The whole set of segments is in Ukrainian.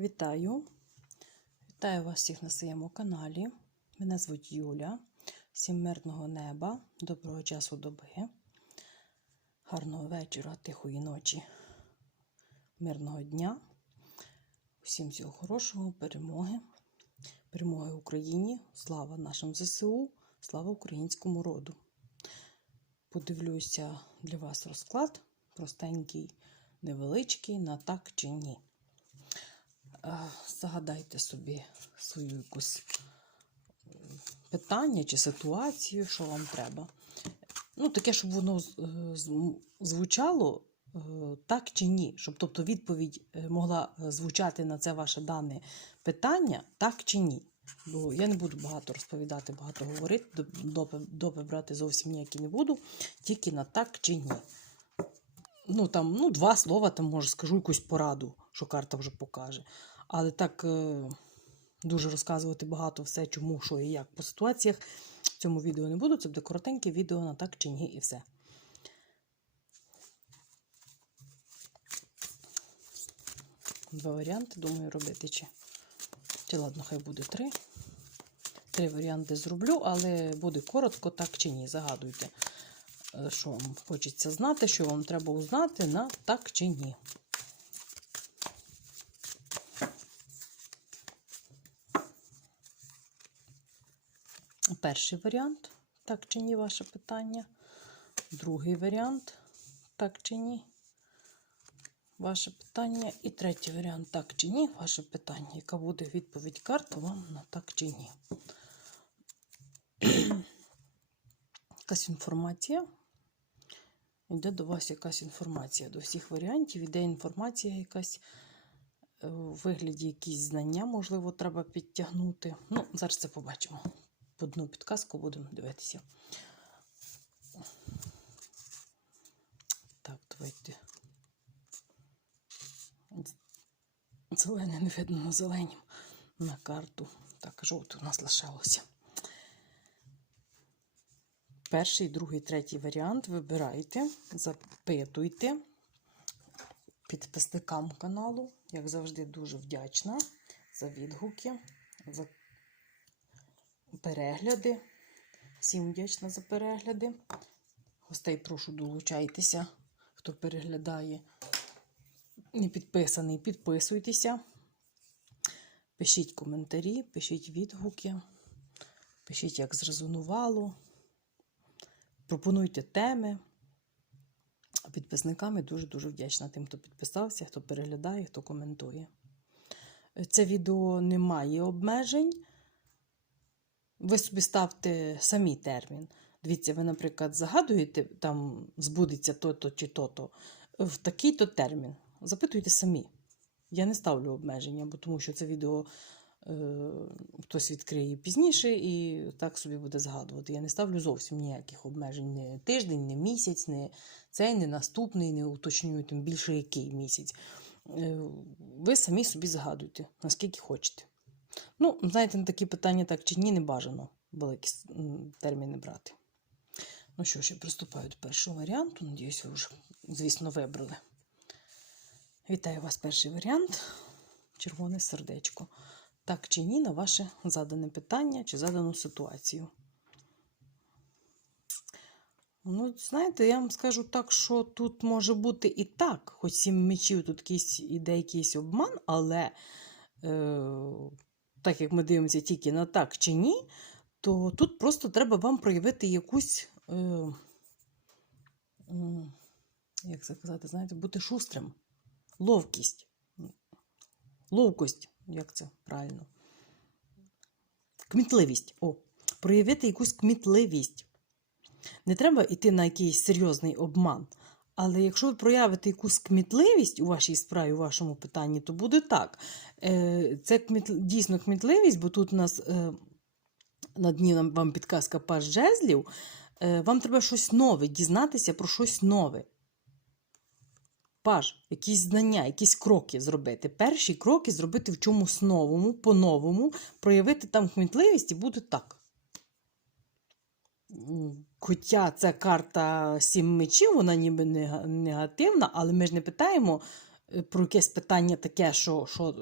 Вітаю! Вітаю вас всіх на своєму каналі. Мене звуть Юля. Всім мирного неба, доброго часу доби, гарного вечора, тихої ночі, мирного дня. Усім всього хорошого, перемоги, перемоги Україні, слава нашим ЗСУ, слава українському роду. Подивлюся для вас розклад, простенький, невеличкий, на так чи ні. Загадайте собі свою якусь питання чи ситуацію, що вам треба. Ну, таке, щоб воно е, звучало е, так чи ні. Щоб тобто відповідь е, могла звучати на це ваше дане питання так чи ні. Бо я не буду багато розповідати, багато говорити, допи брати зовсім ніякі не буду, тільки на так чи ні. Ну, там, ну, два слова, там, може, скажу якусь пораду, що карта вже покаже. Але так е, дуже розказувати багато все, чому, що і як по ситуаціях в цьому відео не буду. Це буде коротеньке відео на так чи ні, і все. Два варіанти, думаю, робити чи. Чи ладно, хай буде три. Три варіанти зроблю, але буде коротко, так чи ні. Загадуйте, е, що вам хочеться знати, що вам треба узнати на так чи ні. Перший варіант так чи ні, ваше питання. Другий варіант так чи ні. Ваше питання. І третій варіант так чи ні, ваше питання. Яка буде відповідь карти вам на так чи ні? Якась інформація. Йде до вас якась інформація. До всіх варіантів йде інформація якась е, у вигляді якісь знання, можливо, треба підтягнути. Ну, зараз це побачимо. Одну підказку будемо дивитися. Так, давайте. Зелене не видно на зеленім на карту. Так, жовте у нас лишалося. Перший, другий, третій варіант вибирайте, запитуйте підписникам каналу. Як завжди, дуже вдячна за відгуки, за перегляди. Всім вдячна за перегляди. Гостей прошу долучайтеся, хто переглядає. Не підписаний, підписуйтеся. Пишіть коментарі, пишіть відгуки, пишіть, як зрезонувало. Пропонуйте теми. Підписниками дуже-дуже вдячна тим, хто підписався, хто переглядає, хто коментує. Це відео не має обмежень. Ви собі ставте самі термін. Дивіться, ви, наприклад, загадуєте, там збудеться то-то чи то-то в такий-то термін. Запитуйте самі. Я не ставлю обмеження, бо тому що це відео е, хтось відкриє пізніше і так собі буде згадувати. Я не ставлю зовсім ніяких обмежень. Не тиждень, не місяць, не цей, не наступний, не уточнюю, тим більше який місяць. Е, ви самі собі згадуйте, наскільки хочете. Ну, знаєте, на такі питання так чи ні, не бажано великі терміни брати. Ну що ж, я приступаю до першого варіанту. Надіюсь, ви вже, звісно, вибрали. Вітаю вас, перший варіант. Червоне сердечко. Так чи ні на ваше задане питання чи задану ситуацію. Ну, знаєте, я вам скажу так, що тут може бути і так, хоч сім мечів тут якийсь, іде якийсь обман, але е, так як ми дивимося тільки на так чи ні, то тут просто треба вам проявити якусь, е, як це казати, знаєте, бути шустрим. Ловкість. Ловкость, як це правильно? Кмітливість. О, проявити якусь кмітливість. Не треба йти на якийсь серйозний обман. Але якщо ви проявите якусь кмітливість у вашій справі, у вашому питанні, то буде так. Е, Це дійсно кмітливість, бо тут у нас е, на дні вам підказка паж жезлів. Е, Вам треба щось нове, дізнатися про щось нове. Паж, якісь знання, якісь кроки зробити. Перші кроки зробити в чомусь новому, по-новому, проявити там кмітливість і буде так. Хоча ця карта сім мечів, вона ніби негативна, але ми ж не питаємо е, про якесь питання таке, що, що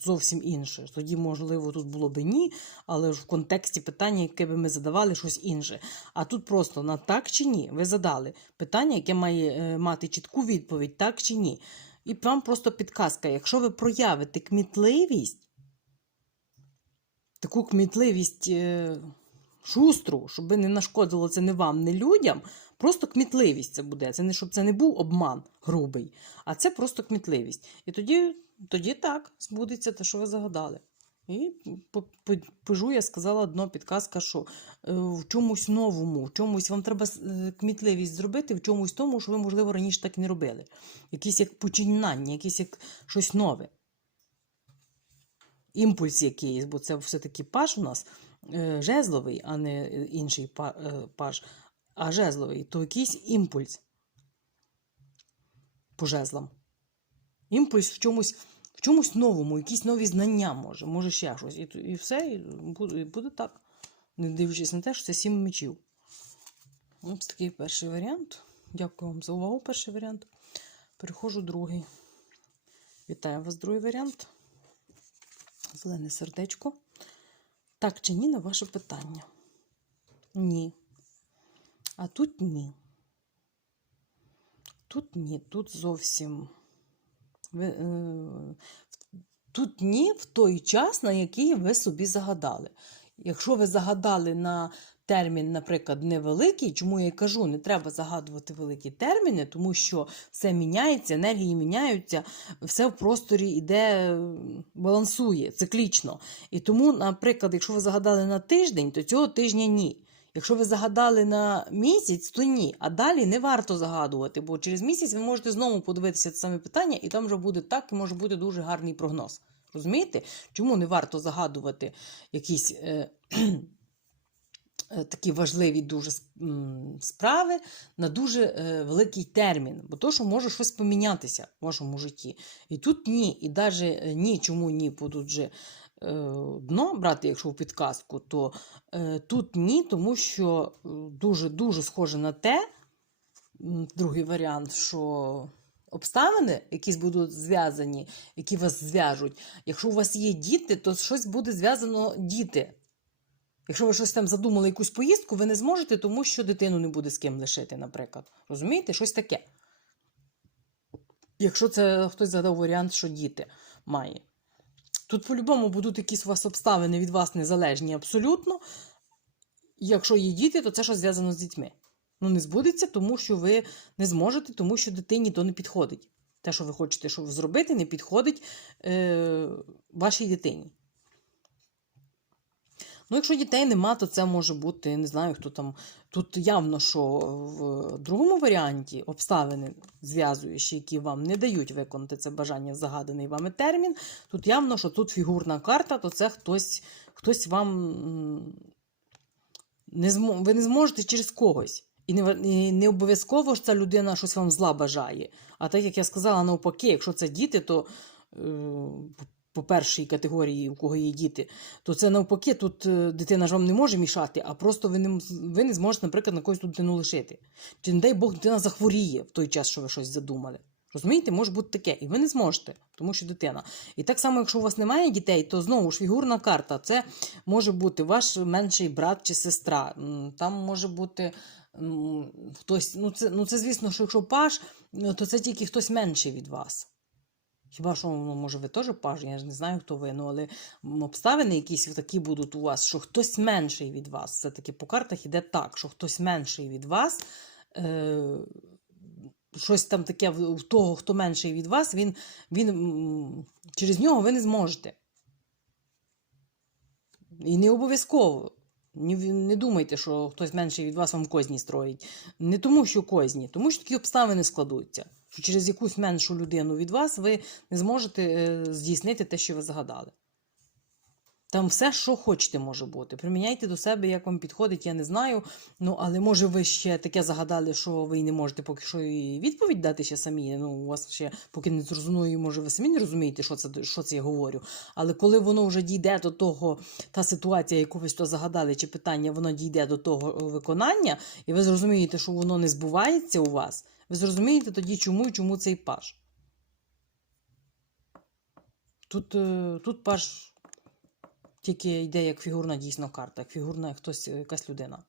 зовсім інше. Тоді, можливо, тут було би ні, але ж в контексті питання, яке би ми задавали, щось інше. А тут просто на так чи ні, ви задали питання, яке має е, мати чітку відповідь, так чи ні. І вам просто підказка, якщо ви проявите кмітливість, таку кмітливість е, шустру, щоб не нашкодило це не вам, не людям, просто кмітливість це буде. Це не щоб це не був обман грубий, а це просто кмітливість. І тоді, тоді так збудеться те, що ви загадали. І пижу, я сказала одно підказка, що е, в чомусь новому, в чомусь вам треба е, кмітливість зробити, в чомусь тому, що ви, можливо, раніше так не робили. Якісь як починання, якісь як щось нове. Імпульс якийсь, бо це все-таки паш у нас жезловий, а не е, інший е, а жезловий, то якийсь імпульс по жезлам. Імпульс в чомусь, в чомусь новому, якісь нові знання може, може ще щось. І, і все, і буде, і буде так. Не дивлячись на те, що це сім мечів. Ось такий перший варіант. Дякую вам за увагу, перший варіант. Переходжу другий. Вітаю вас, другий варіант. Зелене сердечко. Так чи ні на ваше питання? Ні. А тут ні. Тут ні, тут зовсім. Е, тут ні в той час, на який ви собі загадали. Якщо ви загадали на термін, наприклад, невеликий, чому я й кажу, не треба загадувати великі терміни, тому що все міняється, енергії міняються, все в просторі йде, балансує циклічно. І тому, наприклад, якщо ви загадали на тиждень, то цього тижня ні. Якщо ви загадали на місяць, то ні. А далі не варто загадувати, бо через місяць ви можете знову подивитися це саме питання, і там вже буде так, і може бути дуже гарний прогноз. Розумієте? Чому не варто загадувати якісь е, такі важливі дуже справи на дуже е, великий термін, бо то, що може щось помінятися в вашому житті. І тут ні, і навіть ні, чому ні, будуть вже е, дно брати, якщо в підказку, то е, тут ні, тому що е, дуже-дуже схоже на те, другий варіант, що обставини, якісь будуть зв'язані, які вас зв'яжуть. Якщо у вас є діти, то щось буде зв'язано діти. Якщо ви щось там задумали, якусь поїздку, ви не зможете, тому що дитину не буде з ким лишити, наприклад. Розумієте? Щось таке. Якщо це хтось згадав варіант, що діти має. Тут по-любому будуть якісь у вас обставини від вас незалежні абсолютно. Якщо є діти, то це щось зв'язано з дітьми. Ну, не збудеться, тому що ви не зможете, тому що дитині то не підходить. Те, що ви хочете щоб зробити, не підходить е, вашій дитині. Ну, якщо дітей нема, то це може бути, не знаю, хто там. Тут явно, що в другому варіанті обставини зв'язуючі, які вам не дають виконати це бажання загаданий вами термін. Тут явно, що тут фігурна карта, то це хтось, хтось вам не змо, ви не зможете через когось. І не, і не обов'язково ж ця людина щось вам зла бажає. А так як я сказала, навпаки, якщо це діти, то е, по першій категорії, у кого є діти, то це навпаки, тут е, дитина ж вам не може мішати, а просто ви не, ви не зможете, наприклад, на когось ту дитину лишити. Чи не дай Бог дитина захворіє в той час, що ви щось задумали. Розумієте, може бути таке, і ви не зможете, тому що дитина. І так само, якщо у вас немає дітей, то знову ж фігурна карта це може бути ваш менший брат чи сестра. Там може бути хтось. Ну це, ну це звісно, що якщо паш, то це тільки хтось менший від вас. Хіба що, ну, може, ви теж паж, я ж не знаю, хто ви, ну, але обставини якісь такі будуть у вас, що хтось менший від вас. Все-таки по картах іде так, що хтось менший від вас. Е- щось там таке в того, хто менший від вас, він, він, через нього ви не зможете. І не обов'язково. Не, думайте, що хтось менший від вас вам козні строїть. Не тому, що козні, тому що такі обставини складуться. Що через якусь меншу людину від вас ви не зможете е, здійснити те, що ви загадали. Там все, що хочете, може бути. Приміняйте до себе, як вам підходить, я не знаю. Ну, але може ви ще таке загадали, що ви не можете поки що і відповідь дати ще самі. Ну, у вас ще поки не зрозумію, може, ви самі не розумієте, що це, що це я говорю. Але коли воно вже дійде до того, та ситуація, яку ви то загадали, чи питання, воно дійде до того е, виконання, і ви зрозумієте, що воно не збувається у вас, ви зрозумієте тоді, чому і чому цей паш. Тут, е, тут паж тільки йде як фігурна дійсно карта, як фігурна хтось, е, якась людина.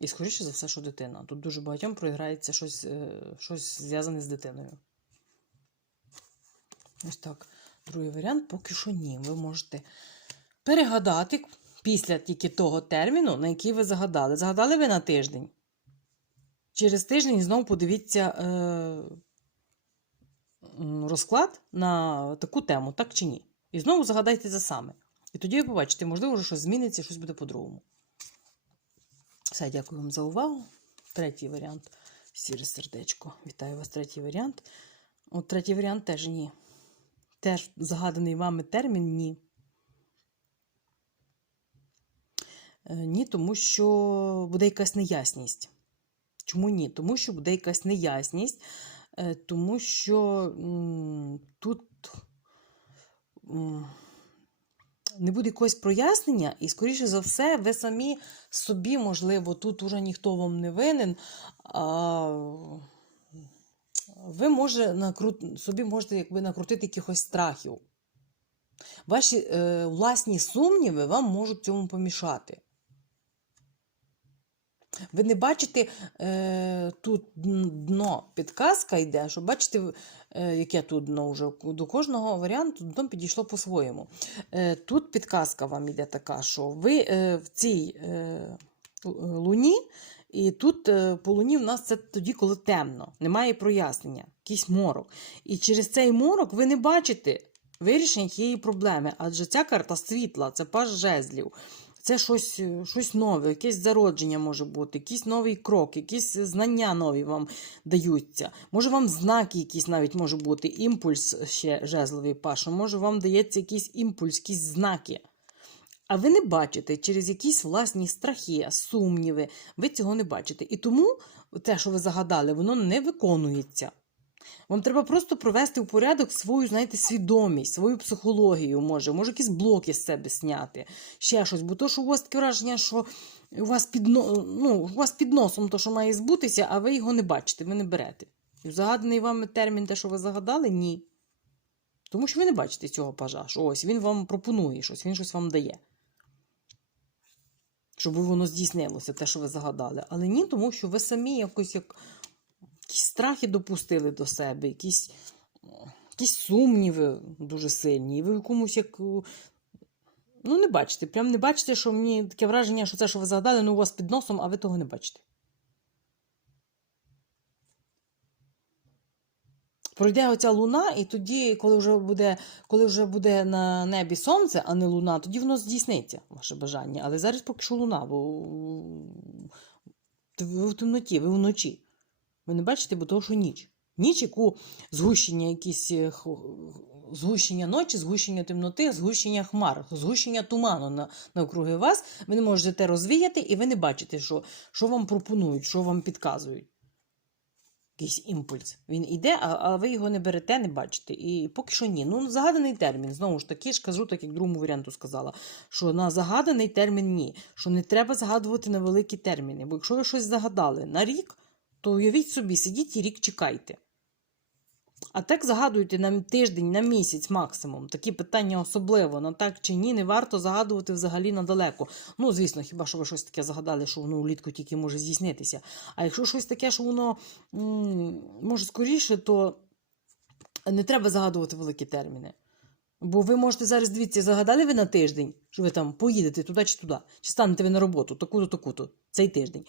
І скоріше за все, що дитина. Тут дуже багатьом проіграється щось, е, щось зв'язане з дитиною. Ось так. Другий варіант поки що ні. Ви можете перегадати після тільки того терміну, на який ви загадали. Загадали ви на тиждень. Через тиждень знову подивіться е, розклад на таку тему, так чи ні. І знову загадайте це саме. І тоді ви побачите, можливо, вже щось зміниться, щось буде по-другому. Все, дякую вам за увагу. Третій варіант. Сіре сердечко. Вітаю вас, третій варіант. От третій варіант теж ні. Теж загаданий вами термін ні. Е, Ні, тому що буде якась неясність. Чому ні? Тому що буде якась неясність, е, тому що м, тут не буде якогось прояснення, і, скоріше за все, ви самі собі, можливо, тут уже ніхто вам не винен. А ви може, накрут... собі можете якби, накрутити якихось страхів. Ваші е, власні сумніви вам можуть цьому помішати. Ви не бачите, е, тут дно підказка йде, що бачите, яке тут дно вже до кожного варіанту дно підійшло по-своєму. Е, тут підказка вам йде така, що ви е, в цій луні, і тут по луні в нас це тоді, коли темно, немає прояснення, якийсь морок. І через цей морок ви не бачите вирішення тієї проблеми, адже ця карта світла, це паж жезлів. Це щось, е, щось нове, якесь зародження може бути, якийсь новий крок, якісь знання нові вам даються. Може, вам знаки якісь навіть може бути, імпульс ще жезловий паша, може, вам дається якийсь імпульс, якісь знаки. А ви не бачите через якісь власні страхи, сумніви, ви цього не бачите. І тому те, що ви загадали, воно не виконується. Вам треба просто провести в порядок свою, знаєте, свідомість, свою психологію, може, може, якісь блоки з себе зняти, ще щось. Бо то, що у вас таке враження, що у вас під, ну, у вас під носом то, що має збутися, а ви його не бачите, ви не берете. Загаданий вами термін, те, що ви загадали, ні. Тому що ви не бачите цього пажа, що ось він вам пропонує щось, він щось вам дає. Щоб воно здійснилося, те, що ви загадали. Але ні, тому що ви самі якось як якісь страхи допустили до себе, якісь, якісь сумніви дуже сильні. І ви в якомусь як. Ну, не бачите. Прям не бачите, що мені таке враження, що це, що ви загадали, ну у вас під носом, а ви того не бачите. Пройде оця луна, і тоді, коли вже буде, коли вже буде на небі сонце, а не луна, тоді воно здійсниться, ваше бажання. Але зараз поки що луна, бо ви в темноті, ви вночі. Ви не бачите, бо того, що ніч. Ніч, яку згущення якісь е, згущення ночі, згущення темноти, згущення хмар, згущення туману на, навкруги вас, ви не можете розвіяти, і ви не бачите, що, що вам пропонують, що вам підказують. Якийсь імпульс. Він іде, а, а ви його не берете, не бачите. І поки що ні. Ну, загаданий термін. Знову ж таки, ж кажу, так як другому варіанту сказала, що на загаданий термін ні. Що не треба загадувати на великі терміни. Бо якщо ви щось загадали на рік, то уявіть собі, сидіть і рік чекайте. А так загадуйте на тиждень, на місяць максимум. Такі питання особливо, на так чи ні, не варто загадувати взагалі надалеко. Ну, звісно, хіба що ви щось таке загадали, що воно влітку тільки може здійснитися. А якщо щось таке, що воно може скоріше, то не треба загадувати великі терміни. Бо ви можете зараз, дивіться, загадали ви на тиждень, що ви там поїдете туди чи туди, чи станете ви на роботу, таку-то, таку-то, цей тиждень.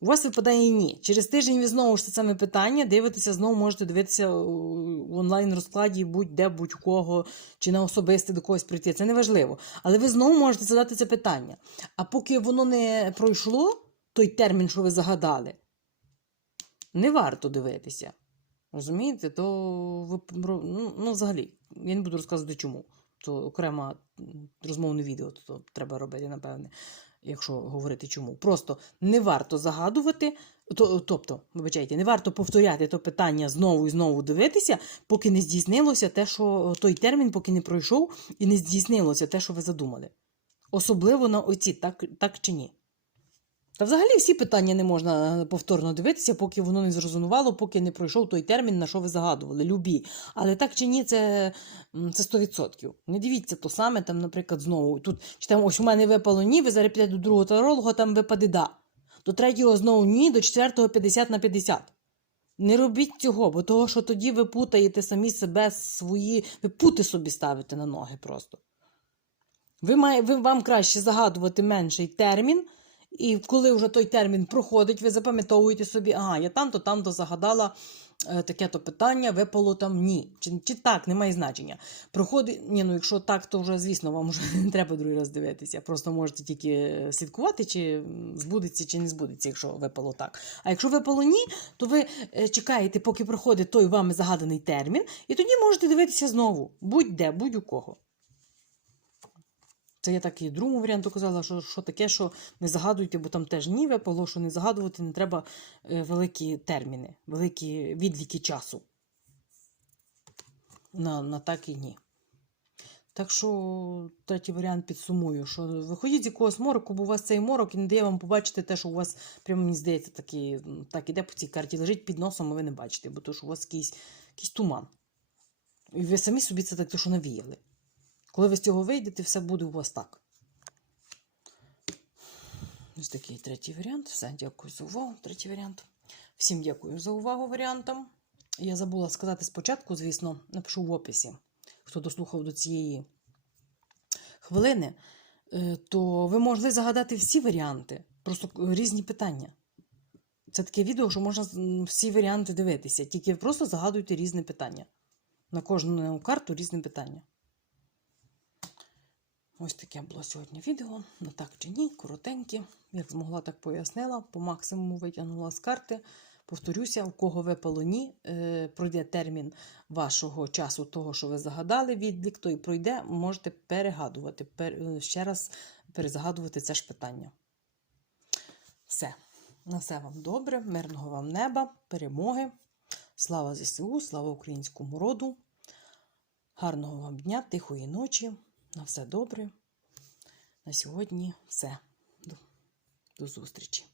У вас випадає ні. Через тиждень ви знову ж це саме питання, дивитеся, знову можете дивитися в онлайн розкладі будь-де, будь-у кого, чи на особисте до когось прийти. Це не важливо. Але ви знову можете задати це питання. А поки воно не пройшло, той термін, що ви загадали, не варто дивитися. Розумієте? То ви ну, ну, взагалі, я не буду розказувати чому. То окрема розмовне відео то треба робити, напевне, якщо говорити чому. Просто не варто загадувати, то, тобто, вибачайте, не варто повторяти то питання знову і знову дивитися, поки не здійснилося те, що той термін, поки не пройшов, і не здійснилося те, що ви задумали. Особливо на оці, так, так чи ні. Та взагалі всі питання не можна е, повторно дивитися, поки воно не зрозуміло, поки не пройшов той термін, на що ви загадували, любі. Але так чи ні, це, це 100%. Не дивіться то саме, там, наприклад, знову. Тут чи там ось у мене випало ні, ви зараз до другого таролога, там випаде да. До третього знову ні, до четвертого 50 на 50. Не робіть цього, бо того, що тоді ви путаєте самі себе свої, ви пути собі ставите на ноги просто. Ви має, ви, вам краще загадувати менший термін, і коли вже той термін проходить, ви запам'ятовуєте собі, ага, я там-то, там-то загадала е, таке-то питання, випало там ні. Чи, чи так, немає значення. Проходить, ні, ну якщо так, то вже, звісно, вам вже не треба другий раз дивитися. Просто можете тільки слідкувати, чи збудеться, чи не збудеться, якщо випало так. А якщо випало ні, то ви е, чекаєте, поки проходить той вами загаданий термін, і тоді можете дивитися знову, будь-де, будь-у кого. Це я так і другому варіанту казала, що, що таке, що не загадуйте, бо там теж ні випало, що не загадувати не треба е, великі терміни, великі відліки часу. На, на так і ні. Так що третій варіант підсумую, що виходіть з якогось мороку, бо у вас цей морок і не дає вам побачити те, що у вас, прямо мені здається, такий, м, так іде по цій карті, лежить під носом, а ви не бачите, бо то що у вас якийсь, якийсь туман. І ви самі собі це так то, що навіяли. Коли ви з цього вийдете, все буде у вас так. Ось такий третій варіант. Все, дякую за увагу. Третій варіант. Всім дякую за увагу варіантам. Я забула сказати спочатку, звісно, напишу в описі, хто дослухав до цієї хвилини, е, то ви могли загадати всі варіанти, просто різні питання. Це таке відео, що можна всі варіанти дивитися, тільки просто загадуйте різне питання. На кожну карту різне питання. Ось таке було сьогодні відео. Ну так чи ні, коротеньке. Як змогла, так пояснила. По максимуму витягнула з карти. Повторюся, у кого випало ні, е, пройде термін вашого часу, того, що ви загадали, відлік, той пройде, можете перегадувати, пер, е, ще раз перезагадувати це ж питання. Все. На все вам добре, мирного вам неба, перемоги. Слава ЗСУ, слава українському роду. Гарного вам дня, тихої ночі. На все добре. На сьогодні все. До, зустрічі.